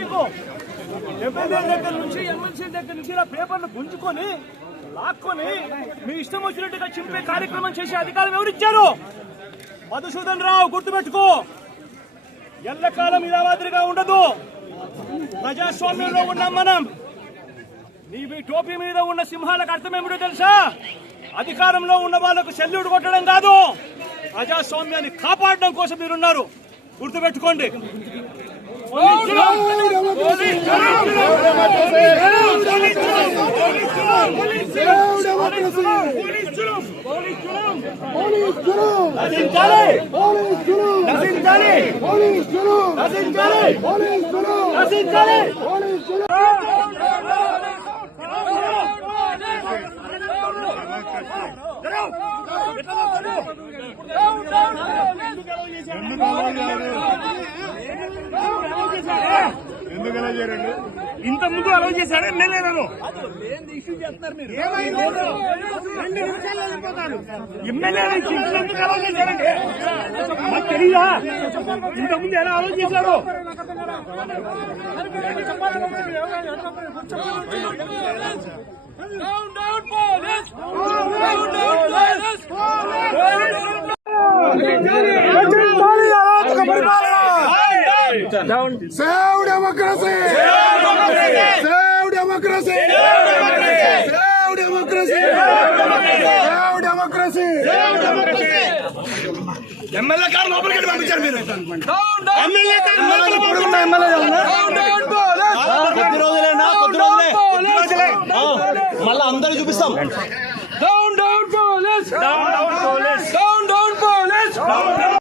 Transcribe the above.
మీకు ఎమ్మెల్యే దగ్గర నుంచి ఎమ్మెల్సీ దగ్గర నుంచి ఇలా పేపర్లు గుంజుకొని లాక్కొని మీ ఇష్టం వచ్చినట్టుగా చింపే కార్యక్రమం చేసే అధికారం ఎవరిచ్చారు? మధుసూదన్ రావు, గుర్తుపెట్టుకో. ఎల్లకాలం ఇలా మాదిరిగా ఉండదు. ప్రజాస్వామ్యంలో ఉన్నాం మనం. నీ టోపీ మీద ఉన్న సింహాలకు అర్థం ఏమిటో తెలుసా? అధికారంలో ఉన్న వాళ్ళకు సెల్యూట్ కొట్టడం కాదు, ప్రజాస్వామ్యాన్ని కాపాడడం కోసం మీరున్నారు. గుర్తుపెట్టుకోండి. ఇంత ముందు అలౌ చేశాడు ఎమ్మెల్యేలను. ఎమ్మెల్యేలు ఎందుకు అలౌ చేశాడండి? మాకు తెలియదా? ఇంత ముందు ఎలా అలౌ చేశాడు? Save democracy! Save democracy! Save democracy! Save democracy! MLA గారు లోపలికి పంపించారు మీరు. కొద్ది రోజులే మళ్ళీ అందరూ చూపిస్తాం. Down down police.